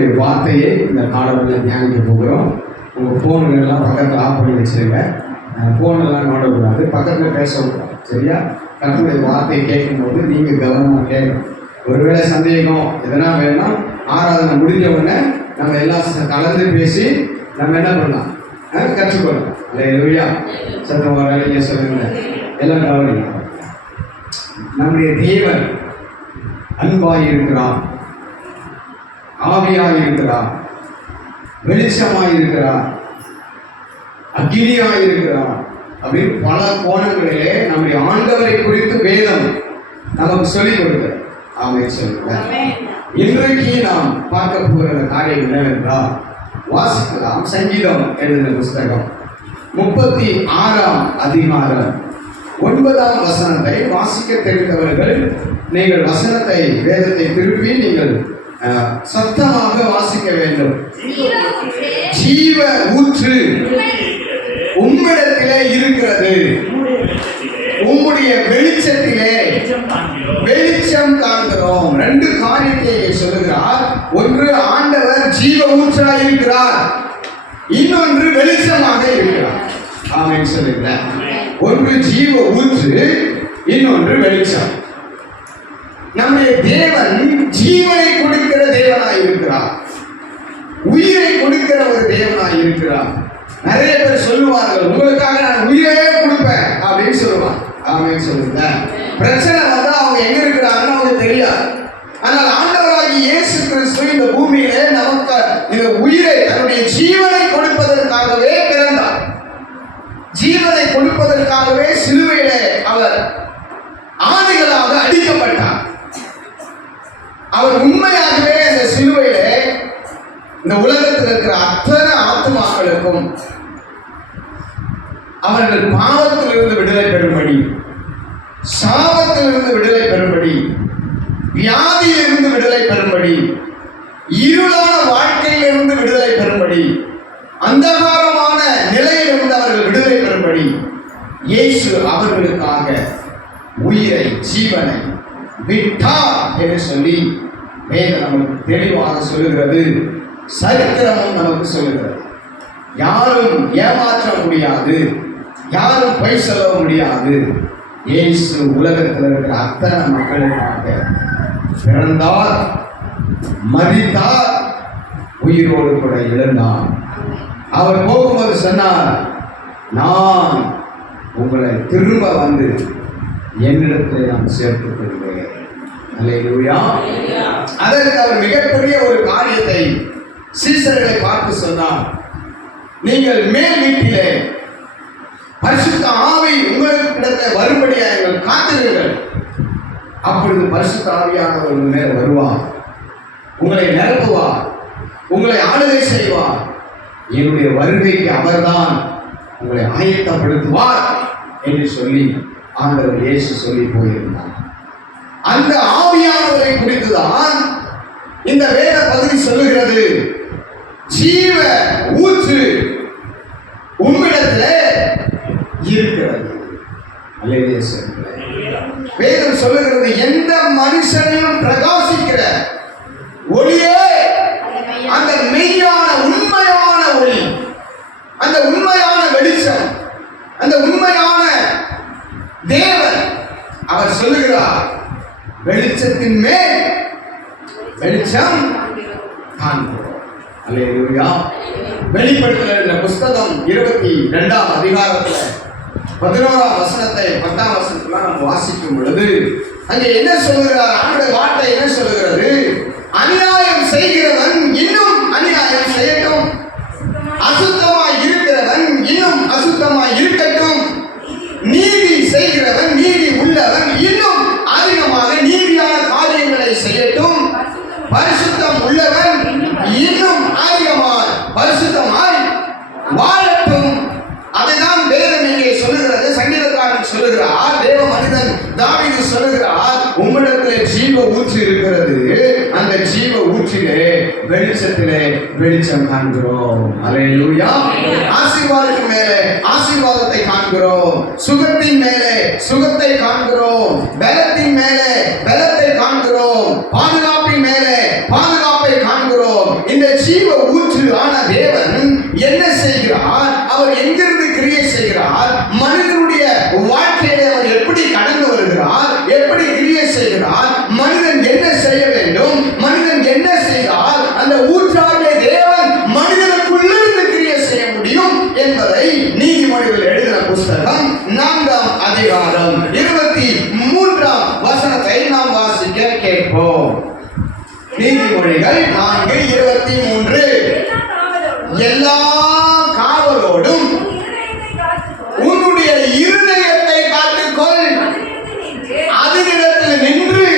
கர்த்தருடைய வார்த்தையை இந்த காலத்தில் தியானிக்க போகிறோம். உங்கள் ஃபோனுங்கள்லாம் பக்கத்தில் ஆஃப் பண்ணி வச்சுருங்க. ஃபோனெல்லாம் நோடக்கூடாது, பக்கத்தில் பேசக்கூடாது. சரியா? கர்த்தருடைய வார்த்தையை கேட்கும்போது நீங்கள் கவனமாக கேட்கணும். ஒருவேளை சந்தேகம் எதனா வேணும்னா ஆராதனை முடிஞ்ச உடனே நம்ம எல்லாம் கலந்து பேசி நம்ம என்ன பண்ணலாம், கற்றுக்கொள்ளலாம். அல்லேலூயா. சத்தம் வர சொல்லுங்க, எல்லாம் கவனிங்க. நம்முடைய தேவன் அன்பாய் இருக்கிறார், ஆவியாய் இருக்கிறார், வெளிச்சமாய் இருக்கிறார், அக்கினியாய் இருக்கிறார் அப்படின்னு பல கோணங்களிலே நம்முடைய ஆண்டவரை குறித்து வேதம் நமக்கு சொல்லிக் கொடுக்கிறது. ஆமென் சொல்லுங்க. இன்றைக்கு நாம் பார்க்க போகிற காரியம் என்னவென்றால், வாசிக்கலாம். சங்கீதம் எழுதின புஸ்தகம் 36ஆம் அதிகாரம் 9ஆம் வசனத்தை வாசிக்க தெரிந்தவர்கள் நீங்கள் வசனத்தை, வேதத்தை திருப்பி நீங்கள் சத்தமாக வாசிக்க வேண்டும். ஜீவ ஊற்று உம்மிடத்திலே இருக்கிறது, உம்முடைய வெளிச்சத்திலே வெளிச்சம் காண்கிறோம். ரெண்டு காரியத்தை சொல்லுகிறார். ஒன்று, ஆண்டவர் ஜீவ ஊற்றாக இருக்கிறார், இன்னொன்று வெளிச்சமாக இருக்கிறார். ஆமென் சொல்லுங்க. ஒன்று ஜீவ ஊற்று, இன்னொன்று வெளிச்சம். நம்முடைய தேவன் ஜீவனை கொடுக்கிற தேவனாய் இருக்கிறார், உயிரை கொடுக்கிற ஒரு தேவனாய் இருக்கிறார். நிறைய பேர் சொல்லுவார்கள், உங்களுக்காக நான் உயிரே கொடுப்பேன் அப்படின்னு சொல்லுவாங்க. ஆமென் சொல்லுங்க. பிரச்சனை வந்தா அவங்க எங்க இருக்கிறாங்கன்னு அவங்க தெரியாது. ஆனால் ஆண்டவராகிய இயேசு கிறிஸ்து இந்த பூமியிலே நமக்கு இந்த உயிரை, தன்னுடைய ஜீவனை கொடுப்பதற்காகவே பிறந்தார். ஜீவனை கொடுப்பதற்காகவே சிலுவையிலே அவர் ஆணிகளாக அடிக்கப்பட்டார். அவர் உண்மையாகவே அந்த சிலுவையிலே இந்த உலகத்தில் இருக்கிற அத்தனை ஆத்துமாக்களுக்கும் அவர்கள் பாவத்திலிருந்து விடுதலை பெறும்படி, சாபத்திலிருந்து விடுதலை பெறும்படி, வியாதியிலிருந்து விடுதலை பெறும்படி, இருளான வாழ்க்கையிலிருந்து விடுதலை பெறும்படி, அந்தகாரமான நிலையிலிருந்து அவர்கள் விடுதலை பெறும்படி இயேசு அவர்களுக்காக உயிரை, ஜீவனை விட்டார் என்று சொல்லி வேதம் நமக்கு தெளிவாக சொல்லுகிறது. சரித்திரமும் நமக்கு சொல்லுகிறது. யாரும் ஏமாற்ற முடியாது, யாரும் பொய் சொல்ல முடியாது. இயேசு உலகத்தில் இருக்கிற அத்தனை மக்களுக்காக பிறந்தார், மரித்தார், உயிரோடு கூட எழுந்தார். அவர் போகும்போது சொன்னார், நான் உங்களை திரும்ப வந்து என்னிடத்தில் நான் சேர்த்துக் கொள்வேன். அல்லேலூயா. அதற்கு அவர் மிகப்பெரிய ஒரு காரியத்தை சீசர்களை பார்த்து சொன்னார். நீங்கள் மேல் வீட்டிலே பரிசுத்த ஆவி உங்களிடத்தில் வரும்படியாக நீங்கள் காத்திருங்கள். அப்பொழுது பரிசுத்த ஆவியானவர் உங்கள் மேல் வருவார், உங்களை நிரப்புவார், உங்களை ஆளுகை செய்வார். என்னுடைய வருகைக்கு அவர்தான் உங்களை ஆயத்தப்படுத்துவார் என்று சொல்லி ஆண்டவர் இயேசு சொல்லி போயிருந்தார். அந்த ஆவியானவரை குறித்துதான் இந்த வேத பகுதி சொல்லுகிறது. ஜீவ ஊற்று உம்மிடத்திலே இருக்கிறது. அல்லேலூயா. வேதம் சொல்லுகிறது, எந்த மனுஷனையும் பிரகாசிக்கிற ஒளியே அந்த மெய்யான உண்மையான ஒளி, அந்த உண்மையான வெளிச்சம், அந்த உண்மையான தேவன். அவர் சொல்லுகிறார், வெளிச்சத்தின் மேல் வெளிச்சம் காண்கிறோம். அல்லேலூயா. வெளிப்படுத்தல் புஸ்தகம் 22ஆம் அதிகாரத்தில் 11ஆம் வசனத்தை 10ஆம் வசனத்துல நம்ம வாசிக்கும் பொழுது அங்கே என்ன சொல்லுகிறார்? ஆண்டவருடைய வார்த்தை என்ன சொல்லுகிறது? அநியாயம் செய்கிறவன் இன்னும் அநியாயம் செய்யட்டும், அசுத்தமாய் இருக்கிறவன் இன்னும் அசுத்தமாய் இருக்கட்டும், நீதி செய்கிறவன், நீதி உள்ளவன் இன்னும் அதிகமாக நீதியான காரியங்களை செய்யட்டும், பரிசுத்தம் உள்ளவன் இன்னும் அதிகமாய் பரிசுத்தமாய் வாழட்டும். அதுதான் வேதம் இங்கே சொல்லுகிறது. சங்கீதக்காரன் சொல்லுகிறார், தேவ மனிதன் தாவீது சொல்லுகிறார், உம்மிடத்திலே ஜீவ ஊற்று இருக்கிறது, அந்த ஜீவ ஊற்றிலே வெளிச்சத்திலே வெளிச்சம் காண்கிறோம். அல்லேலூயா. ஆசீர்வாதத்தின் மேலே ஆசீர்வாதத்தை காண்கிறோம், சுகத்தின் மேலே சுகத்தை காண்கிறோம், பலத்தின் மேலே பலத்தை காண்கிறோம், பாதுகாப்பின் மேலே பாதுகாப்பை காண்கிறோம். கிரியை செய்கிறார், மனிதனுடைய வாழ்க்கையிலே அவர் எப்படி கடந்து வருகிறார், எப்படி கிரியை செய்கிறார், மனிதன் என்ன செய்ய வேண்டும், மனிதன் என்ன செய்தால் அந்த ஊற்றாகிய தேவன் மனிதனுக்குள்ளிருந்து கிரியை செய்ய முடியும் என்பதை நீதிமொழிகள் எழுதின புஸ்தகம் 4ஆம் அதிகாரம் 23ஆம் வசனத்தை நாம் வாசிக்க கேட்போம். நீதிமொழிகள் 4:23. எல்லா காவலோடும் உன்னுடைய இருதயத்தை காத்துக்கொள், அதனிடத்தில் நின்று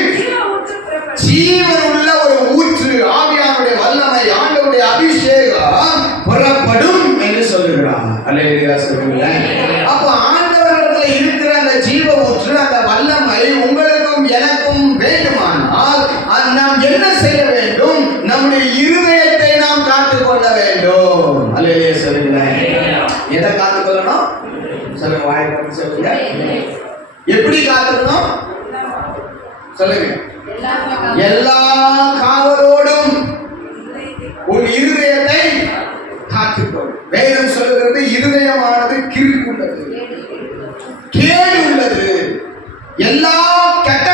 ஜீவன் உள்ள ஒரு ஊற்று, ஆவியானுடைய வல்லமை, ஆண்டவருடைய அபிஷேகம் புறப்படும் என்று சொல்லுகிறார். அல்லேலூயா சொல்லுங்களேன். அப்ப ஆண்டவரிடத்துல இருக்கிற அந்த ஜீவ ஊற்று, அந்த வல்லமை உங்களுக்கும் எனக்கும் வேண்டுமானால் நாம் என்ன செய்ய வேண்டும்? நம்முடைய இருதயத்தை நாம் காத்துக்கொள்ள வேண்டும். அல்லேலூயா சொல்லுங்களேன். எதை காத்துக்கொள்ளணும் சொல்லுங்க, வாய்ப்பு சொல்லுங்க. எப்படி காத்துக்கணும் சொல்லுங்க. எல்லா காவலோடும் உன் இருதயத்தை காத்துக்கொள். வேதம் சொல்லுகிறது இருதயமானது கிறுக்குள்ளது, கேடு உள்ளது, எல்லா கெட்ட